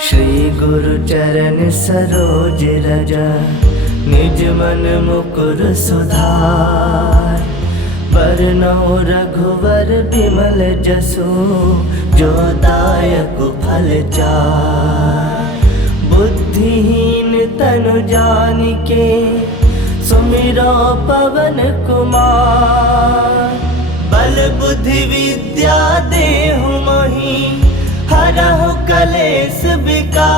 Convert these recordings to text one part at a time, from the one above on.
श्री गुरु चरण सरोज रज, निज मन मुकुर सुधार। बरनउँ रघुवर बिमल जसु, जो दायक फल चार। बुद्धिहीन तनु जानिके, सुमिरो पवन कुमार। बल बुद्धि विद्या देहु मोहि, हरहु कलेस विकार।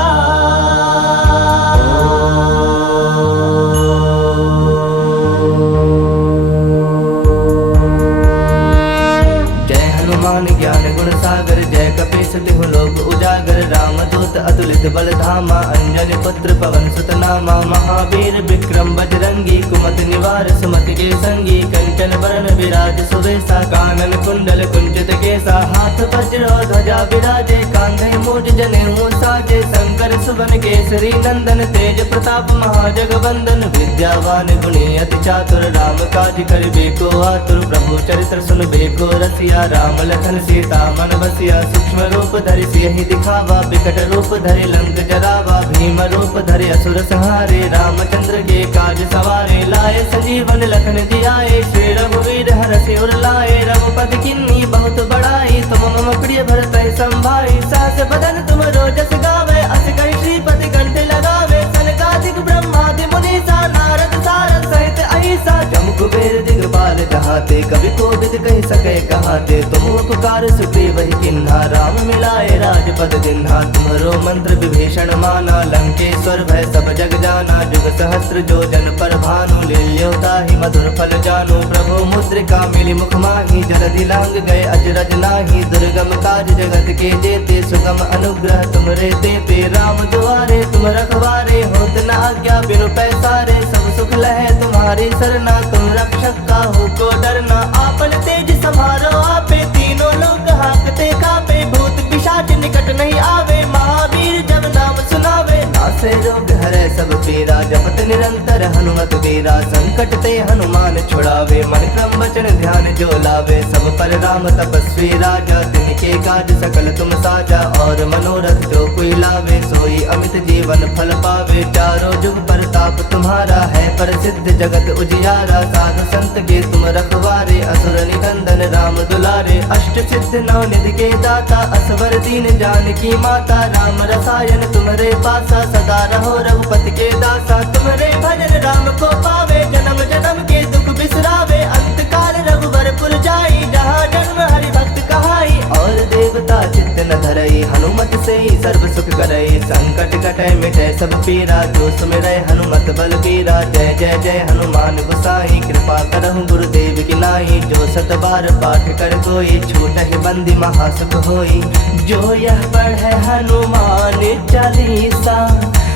जय हनुमान ज्ञान गुण सागर, जय कपीस तिहु लोक उजागर। रामदूत अतुलित बल धामा, अंजनी पुत्र पवन सुत नामा। महावीर विक्रम बजरंगी, कुमति निवार सुमति के संगी। कंचन बरन विराज सुबेसा, कानन कुंडल कुंचित केसा। हाथ वज्र ध्वजा विराजे, कांधे मूज जनेऊ साजे। शंकर सुवन केसरी नंदन, तेज प्रताप महाजगवंदन। विद्यावान गुणी अति चातुर, राम काज करिबे को आतुर। प्रभु चरित्र सुनबे को रसिया, राम लखन सीता मन बसिया। सूक्ष्म रूप धरि सियहि दिखावा, विकट रूप धरि लंक जरावा। भीम रूप धरि असुर संहारे, रामचंद्र के काज सवारे। लाए संजीवन लखन जियाए, श्री रघुवीर हरषि उर लाए। रघुपति किन्नी बहुत बड़ाई, तुम मम प्रिय भरत संभाई। सहस बदन तुम रोजस गावे, अस कहि श्रीपति कंठ लगावे। सनकादिक ब्रह्मादि मुनीसा, नारद सारद सहित अहिसा। जम कुबेर दिगपाल जहाते, कवि कोविद कहि सके कहाते। तुम उपकार सुग्रीव ही किन्हा, राम मिलाए राजपद दिन्हा। तुम्हरो मंत्र विभीषण माना, लंकेश्वर भय सब जग जाना। जुग सहस्त्र जो जन पर भानु, लील्योता ही मधुर फल जानु। प्रभु मुद्रिका मिली मुख माही, जलधि लांग गए अजरज नाही। दुर्गम काज जगत के जेते, सुगम अनुग्रह तुमरे तेते। राम दुआरे तुम रखवारे, होत न आज्ञा बिनु पैसारे। सब सुख लहे तुम्हारी सरना, तुम रक्षक काहू को डरना। आपन तेज समारो आपे, तीनों लोग हाकते कापे। भूत पिशाच निकट नहीं आवे, महावीर जब नाम सुनावे। नासे रोग हरै सब पीरा, जपत निरंतर हनुमत वीरा। संकट ते हनुमान छुड़ावे, मन क्रम वचन ध्यान जो लावे। सब पर राम तपस्वी राजा, तिनके काज सकल तुम साजा। और मनोरथ जो कोई लावे, सोई अमित जीवन फल पावे। चारों जुग परताप तुम्हारा है, प्रसिद्ध जगत उजियारा। साधु संत के तुम रखवारे, असुर निकंदन राम दुलारे। अष्ट सिद्ध नौ निधि के दाता, असवर दीन जानकी माता। राम रसायन तुम्हारे पासा, सदा रहो रघुपति के दासा। तुम्हारे भजन राम को पावे, जन्म जन्म के दुख बिसरावे। अंत काल रघुवर पुर जाई, जहाँ जन्म हरि भक्त कहाई। और देवता चित्त न धरई, हनुमत से ही सर्व सुख करई। संकट कटै मिटै सब पीरा, जो सुमिरै हनुमत बल बीरा। जय जय जय हनुमान गोसाई, कृपा करहु गुरुदेव की नाई। जो सत बार पाठ कर कोई, छूटहि बंदी महासुख होई। जो यह पढ़ै हनुमान चालीसा,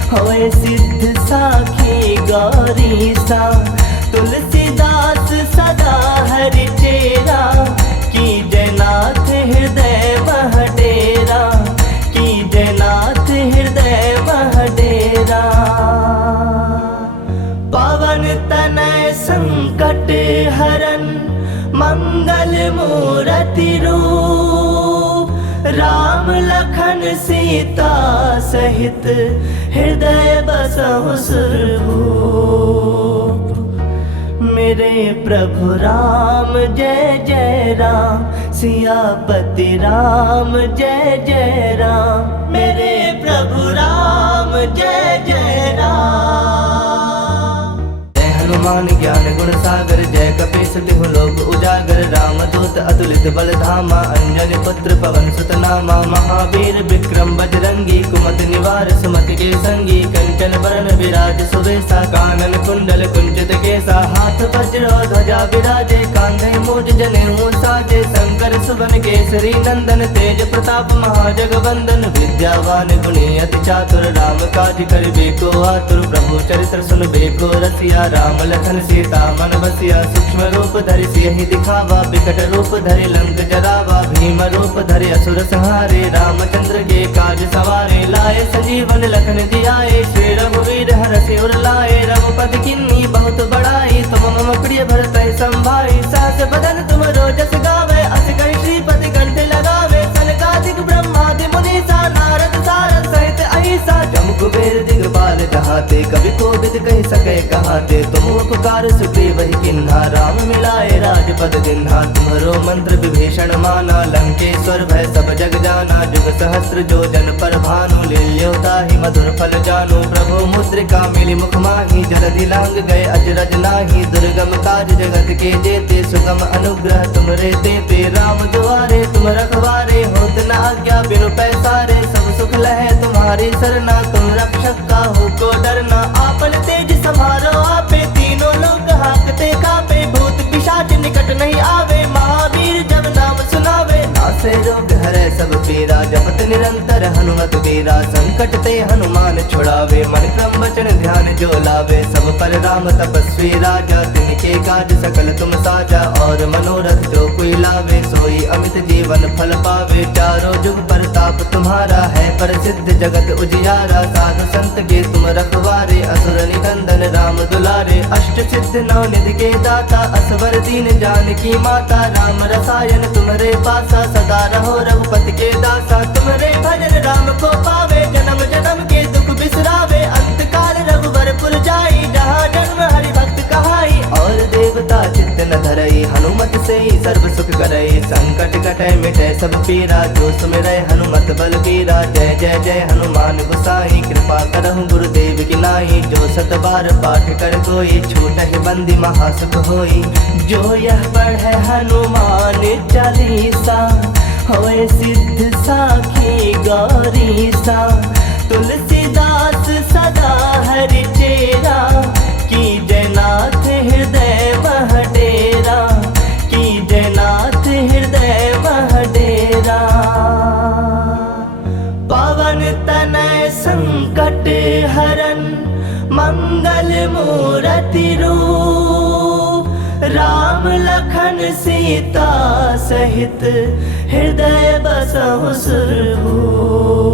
होए सिद्ध साखी गौरीसा। तुलसीदास सदा हरि चेरा, कीजय नाथ हृदय मह डेरा। कीजय नाथ हृदय मह डेरा। पवन तनय संकट हरन, मंगल मूरति रूप। राम लखन सीता सहित, हृदय बसहु सुरभूप। मेरे प्रभु राम जय जय राम, सियापति राम जय जय राम। मेरे प्रभु राम जय जय राम। जय हनुमान ज्ञान गुण सागर, जय कपीस तिहु लोक उजागर। रामदूत अतुलित बल धामा, अंजनी पुत्र पवन सुत नामा। महावीर विक्रम बजरंगी, कुमति निवार सुमति के संगी। कंचन बरन विराज सुबेसा, कानन कुंडल कुंचित केसा। हाथ वज्र ध्वजा विराजे, कांधे मूज जनेऊ साजे। शंकर सुवन केसरी नंदन, तेज प्रताप महाजगवंदन। विद्यावान गुणी अति चातुर, राम काज करिबे को आतुर। प्रभु चरित्र सुनबे को रसिया, राम लखन सीता मन बसिया। सूक्ष्म रूप धरि सियहि दिखावा, विकट रूप धरि लंक जरावा। भीम रूप धरि असुर संहारे, रामचंद्र के काज सवारे। लाए संजीवन लखन जियाए, श्री रघुवीर हरषि उर लाए। रघुपति किन्नी बहुत बड़ाई, तुम मम प्रिय भरत संभाई। सहस बदन तुम रोजस गावे, अस कहि श्रीपति कंठ लगावे। सनकादिक ब्रह्मादि मुनीसा, नारद सारद सहित दिन्हा तुम्हारो मंत्र विभीषण माना लंकेश्वर भय सब जग जाना जुग सहस्त्र जो जन पर भानु लील्योता ही मधुर फल जानो प्रभु मुद्रिका मिली मुख माही जलधि लांग गए अजरज नाही दुर्गम काज जगत के जेते सुगम अनुग्रह तुमरे देते राम दुआरे तुम रखवारे होत न आज्ञा बिनु पैसारे सब सुख लहे तुम्हारी सरना तुम रक्षक का हो को डरना आपन तेज समारो आपे तीनों लोग हाकते कापे भूत पिशाच निकट नहीं आवे महावीर जब नाम सुनावे नासे रोग हरे सब पीरा जपत निरंतर हनुमत वीरा संकट ते हनुमान छुड़ावे मन क्रम वचन ध्यान जो लावे सब पर राम तपस्वी राजा तिनके काज सकल तुम साजा और मनोरथ जो कोई लावे सोई अमित जीवन फल पावे चारों जुग प्रताप तुम्हारा है प्रसिद्ध जगत उजियारा साधु संत के तुम रखवारे असुर निकंदन राम दुलारे अष्ट सिद्ध नौ निधि के दाता असवर दीन जानकी माता राम रसायन तुम्हारे पासा सदा रहो रघुपति के दासा तुम्हारे भजन राम को पावे जन्म जन्म के दुख बिसरावे अंत काल रघुवर पुर जाई जहाँ जन्म हरि भक्त कहाई और देवता चित्त न धरई हनुमत से ही सर्व सुख करई संकट कटे मिटे सब पीरा जो सुमिरै हनुमत बल पीरा जय जय जय हनुमान गोसाई कृपा करहु गुरुदेव की नाई जो सत बार पाठ कर कोई छूटहि बंदी महासुख होई जो यह पढ़े हनुमान चालीसा होए सिद्ध साखी गौरीसा तुलसीदास सदा हरि चेरा की जयनाथ हृदय मह डेरा की जयनाथ हृदय मह डेरा पवन तनय संकट हरन मंगल मूर्ति रूप राम लखन सीता सहित हृदय बसहु सुरभूप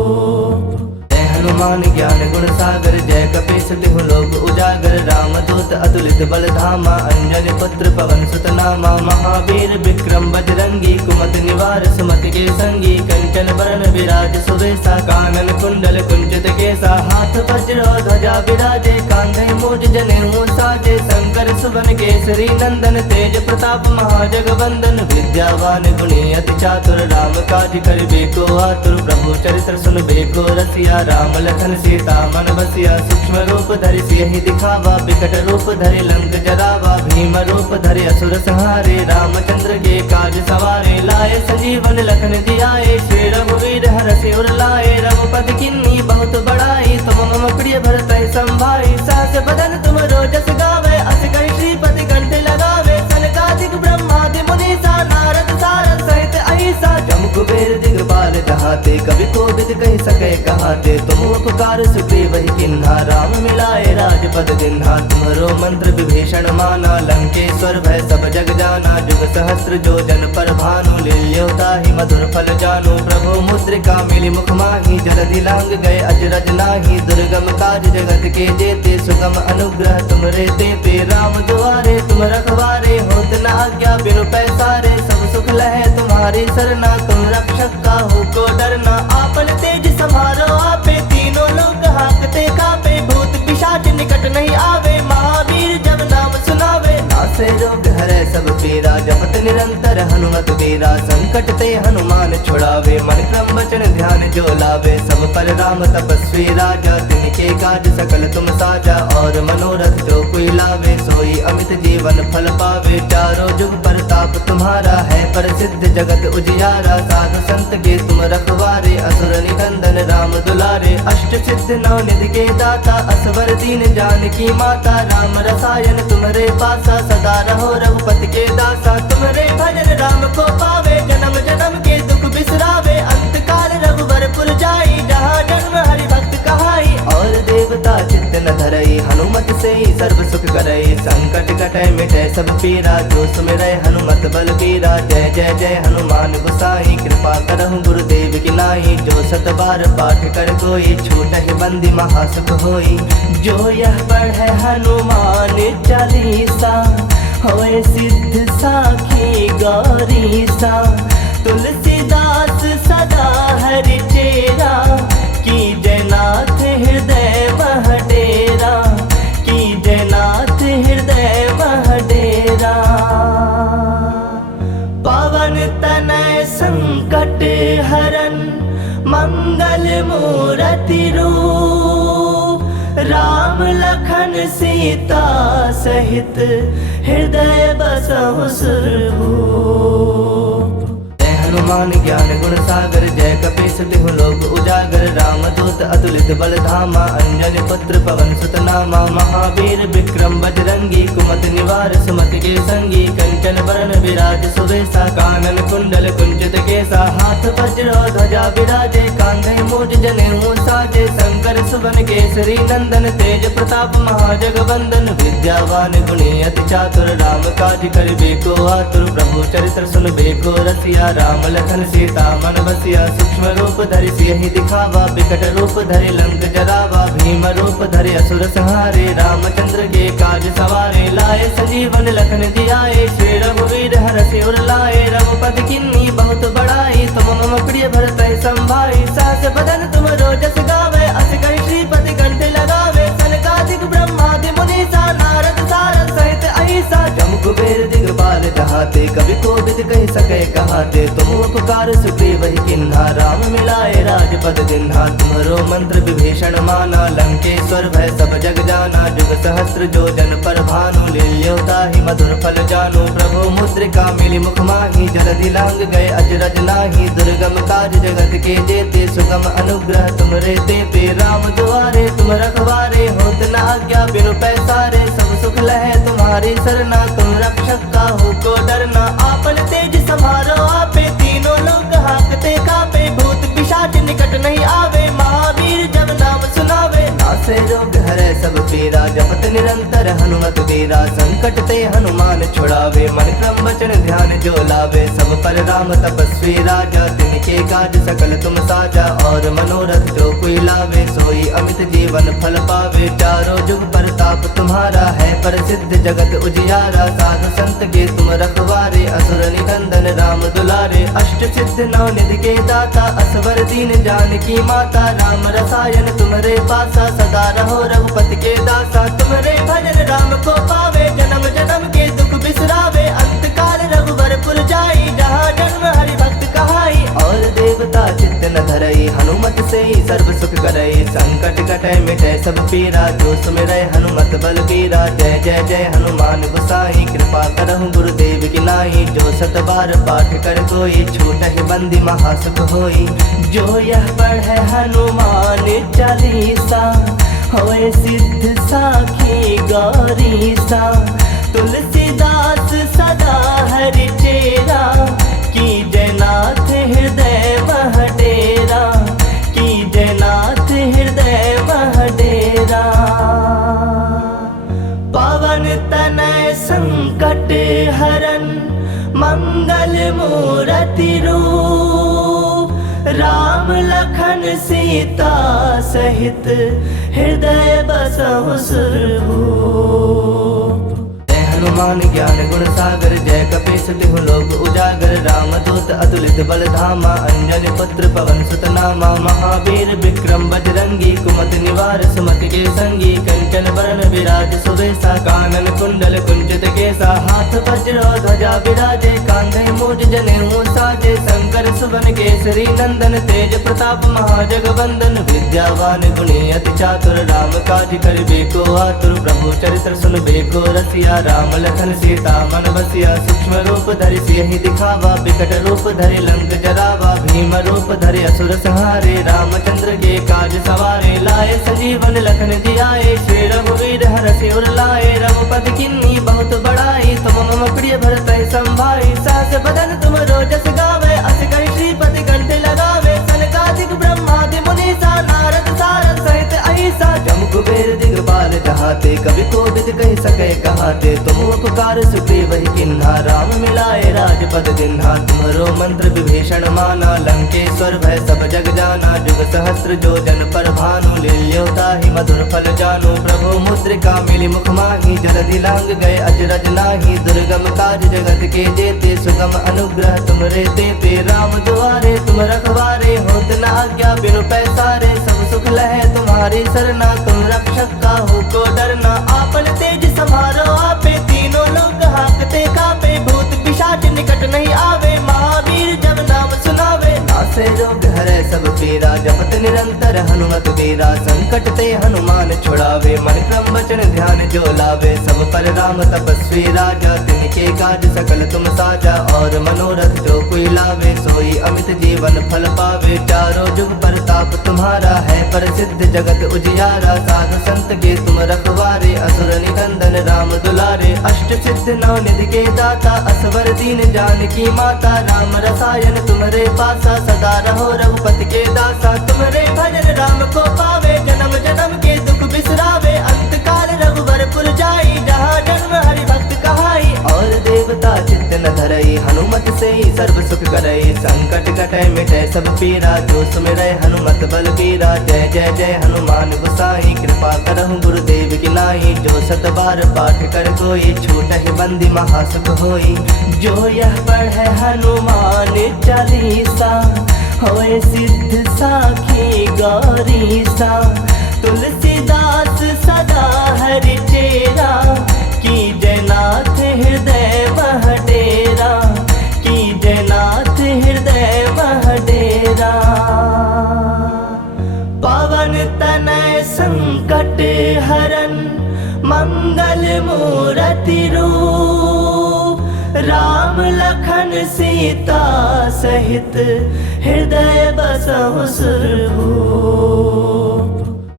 हनुमान ज्ञान गुण सागर जय कपीस तिहु लोक उजागर रामदूत अतुलित बल धामा अंजनी पुत्र पवन सुत नामा महावीर विक्रम बजरंगी कुमति निवार सुमति के संगी कंचन बरन विराज सुवेसा कानन कुंडल कुंचित केसा हाथ वज्र ध्वजा विराजे कांधे मूज जनेऊ साजे शंकर सुवन केसरी नंदन तेज प्रताप महाजगवंदन विद्यावान गुणी अति चातुर राम काज करिबे को आतुर प्रभु चरित्र सुनबे को रसिया राम लखन सीता मन बसिया सूक्ष्म रूप धरि सियहि दिखावा विकट रूप धरि लंक जरावा भीम रूप धरि असुर संहारे रामचंद्र के काज सवारे लाए संजीवन लखन जियाए श्री रघुवीर हरषि उर लाए रघुपति किन्नी बहुत बड़ाई तुम मम प्रिय भरत संभाई सहस बदन तुम रोजस गावे अस कहि श्रीपति कंठ लगावे सनकादिक ब्रह्मादि मुनीसा नारद सारद सहित अहिसा जम कुबेर दिगपाल जहाते कवि कोविद कहि सके कहाते तुम उपकार सुग्रीव ही किन्हा राम मिलाए राजपद दिन्हा तुम्हारो मंत्र विभीषण माना लंकेश्वर भय सब जग जाना जुग सहस्त्र जो जन पर भानु लील्योता ही मधुर फल जानो प्रभु मुद्रिका मिली मुख माही जलधि लांग गए अजरज नाही दुर्गम काज जगत के जेते सुगम अनुग्रह तुमरे देते राम दुआरे तुम रखवारे होत न आज्ञा बिनु पैसारे सब सुख लहे तुम्हारी सरना तुम रक्षक का हो को डरना आपन तेज समारो आपे तीनों लोग हाकते कापे भूत पिशाच निकट नहीं आवे महावीर जब नाम सुनावे नासे रोग हरे सब पीरा जपत निरंतर हनुमत वीरा संकट ते हनुमान छुड़ावे मन क्रम वचन ध्यान जो लावे सब पर राम तपस्वी राजा तिनके काज सकल तुम साजा और मनोरथ जो कोई लावे सोई अमित जीवन फल पावे चारों जुग प्रताप तुम्हारा है प्रसिद्ध जगत उजियारा साधु संत के तुम रखवारे असुर निकंदन राम दुलारे अष्ट सिद्ध नौ निधि के दाता असवर दीन जानकी माता राम रसायन तुम्हारे पासा सदा रहो रघुपति के दासा तुम्हारे भजन राम को पावे जन्म जन्म के दुख बिसरावे अंत काल रघुवर पुर जाई जहाँ जन्म हरि भक्त कहाई और देवता चित्त न धरई हनुमत से ही सर्व सुख करई संकट कटे मिटे सब पीरा जो सुमिरै हनुमत बल पीरा जय जय जय हनुमान गोसाई कृपा करहु गुरुदेव की नाई जो सत बार पाठ कर कोई छूटहि बंदी महासुख होई जो यह पढ़े हनुमान चालीसा होए सिद्ध साखी गौरीसा तुलसीदास सदा हरि चेरा की जयनाथ हृदय मह डेरा की जयनाथ हृदय मह डेरा। मंगल मूरति रूप, राम लखन सीता सहित हृदय बसहु सुरभूप। जय हनुमान ज्ञान गुण सागर, जय कपीस तिहु लोक उजागर। रामदूत अतुलित बल धामा, अंजनी पुत्र पवन सुत नामा। महावीर विक्रम बजरंगी, कुमति निवार सुमति के संगी। कंचन बरन विराज सुवेशा, कानन कुंडल कुंचित केसा। हाथ वज्र ध्वजा विराजे, कांधे मूज जनेऊ साजे। शंकर सुवन केसरी नंदन, तेज प्रताप महाजगवंदन। विद्यावान गुणी अति चातुर, राम काज करिबे को आतुर। प्रभु चरित्र सुनबे को रसिया, राम लखन सीता मन बसिया। सूक्ष्म रूप धरि सियहि दिखावा, विकट रूप धरि लंक जरावा। भीम रूप धरि असुर संहारे, रामचंद्र के काज सवारे। लाए संजीवन लखन जियाए, श्री रघुवीर हरषि उर लाए। रघुपति किन्नी बहुत बड़ाई, तुम मम प्रिय भरतहि संभाई। सहस बदन तुम रोजस गावे, अस कहि श्रीपति कंठ लगावे। सनकादिक ब्रह्मादि मुनीसा, नारद सारद सहित अहिसा। जम कुबेर दिगपाल जहाते, कवि कोविद कहि सके कहाते। तुम उपकार सुग्रीव ही किन्हा, राम मिलाए राजपद दिन्हा। तुम्हरो मंत्र विभीषण माना, लंकेश्वर भय सब जग जाना। जुग सहस्त्र जो जन पर भानु, लील्यो ताहि मधुर फल जानु। प्रभु मुद्रिका मिली मुख माहि, जलधि लांग गए अजरज नाही। दुर्गम काज जगत के जेते, सुगम अनुग्रह तुमरे तेते। राम दुआरे तुम रखवारे, होत न आज्ञा बिनु पैसारे। सब सुख लहे तुम्हारी सरना, तुम रक्षक काहू को डरना। आपन तेज समारो आपे, तीनों लोग हाकते कापे। भूत पिशाच निकट नहीं आवे, महावीर जब नाम सुनावे। नासे रोग हरै सब पीरा, जपत निरंतर हनुमत वीरा। संकट ते हनुमान छुड़ावे, मन क्रम वचन ध्यान जो लावे। सब पर राम तपस्वी राजा, तिनके काज सकल तुम साजा। और मनोरथ जो कोई लावे, सोई अमित जीवन फल पावे। चारों जुग परताप तुम्हारा है, प्रसिद्ध जगत उजियारा। साधु संत के तुम रखवारे, असुर निकंदन राम दुलारे। अष्ट सिद्ध नौ निधि के दाता, असवर दीन जानकी माता। राम रसायन तुम्हारे पासा, सदा रहो रघुपति के दासा। तुम्हारे भजन राम को पावे, जन्म जन्म के दुख बिसरावे। अंत काल रघुवर पुर जाई, जहाँ जन्म हरि भक्त कहाई। और देवता चित्त न धरई, हनुमत से ही सर्व सुख करई। संकट कटै मिटै सब पीरा, जो सुमिरै हनुमत बल बीरा। जय जय जय हनुमान गोसाई, कृपा करहु गुरुदेव की नाई। जो सत बार पाठ कर कोई, छूटहि बंदी महासुख होई। जो यह पढ़े हनुमान चालीसा, होए सिद्ध साखी गौरीसा। तुलसीदास सदा हरि चेरा, की जयनाथ हृदय मह डेरा। की जयनाथ हृदय मह डेरा। पवन तनय संकट हरन, मंगल मूरति रूप। राम लखन सीता सहित हृदय बसहु सुरभूप। जय हनुमान ज्ञान गुण सागर, जय कपीस तिहु लोक उजागर। रामदूत अतुलित बल धामा, अंजनी पुत्र पवन सुत नामा। महावीर विक्रम बजरंगी, कुमति निवार सुमति के संगी। कंचन बरन विराज सुवेशा, कानन कुंडल कुंचित केसा। हाथ वज्र ध्वजा विराजे, कांधे मूज जनेऊ साजे। शंकर सुवन केसरी नंदन, तेज प्रताप महाजगवंदन। विद्यावान गुणी अति चातुर, राम काज करिबे को आतुर। प्रभु चरित्र सुनबे को रसिया, राम लखन सीता मन बसिया। सूक्ष्म रूप धरि सियहि दिखावा, विकट रूप धरि लंक जरावा। भीम रूप धरि असुर संहारे, रामचंद्र के काज सवारे। लाए संजीवन लखन जियाए, श्री रघुवीर हरषि उर लाए। रघुपति किन्नी बहुत बड़ाई, तुम मम प्रिय भरतहि संभाई। सहस बदन तुम रोजस गावे, अस कहि श्रीपति कंठ लगावे। सनकादिक ब्रह्मादि मुनीसा, नारद सारद सहित अहिसा। जम कुबेर दिगपाल जहाते, कवि कोविद कहि सके कहाते। तुम उपकार सुग्रीव ही किन्हा, राम मिलाए राजपद दिन्हा। तुम्हरो मंत्र विभीषण माना, लंकेश्वर भय सब जग जाना। जुग सहस्त्र जो जन पर भानु, लील्यो ताहि मधुर फल जानु। प्रभु मुद्रिका मिली मुख माहि, जलधि लांग गए अजरज नाही। दुर्गम काज जगत के जेते, सुगम अनुग्रह तुमरे तेते। राम दुआरे तुम रखवारे, होत न आज्ञा बिनु पैसारे। सब सुख लहे तुम्हारी सरना, तुम रक्षक काहू को डरना। आपन तेज समारो आपे, तीनों लोग हाकते कापे। भूत पिशाच निकट नहीं आवे, महावीर जब नाम सुनावे। नासे रोग हरे सब पीरा, जपत निरंतर हनुमत वीरा। संकट ते हनुमान छुड़ावे, मन क्रम वचन ध्यान जो लावे। सब पर राम तपस्वी राजा, तिनके काज सकल तुम साजा। और मनोरथ जो कोई लावे, सोई अमित जीवन फल पावे। चारों जुग परताप तुम्हारा है, प्रसिद्ध जगत उजियारा। साधु संत के तुम रखवारे, असुर निकंदन राम दुलारे। अष्ट सिद्ध नौ निधि के दाता, असवर दीन जानकी माता। राम रसायन तुम्हारे पासा, सदा रहो रघुपति के दासा। तुम्हारे भजन राम को पावे, जन्म जन्म के दुख बिसरावे। अंत काल रघुबरपुर जाई, जहाँ जन्म हरि भक्त कहाई। और देवता चित्त न धरई, हनुमत से ही सर्व सुख करई। संकट कटे मिटे सब पीरा, जो सुमिरै हनुमत बलबीरा। जय जय जय हनुमान गोसाई, कृपा करहु गुरुदेव की नाई। जो सत बार पाठ कर कोई, छूटहि बंदी महासुख होई। जो यह पढ़े हनुमान चालीसा, होए सिद्ध साखी गौरीसा। तुलसीदास सदा हरि चेरा, की जयनाथ हृदय मह डेरा। की जयनाथ हृदय मह डेरा। पवन तनय संकट हरन, मंगल मूरति रूप। राम लखन सीता सहित, हृदय बसहु सुरभूप।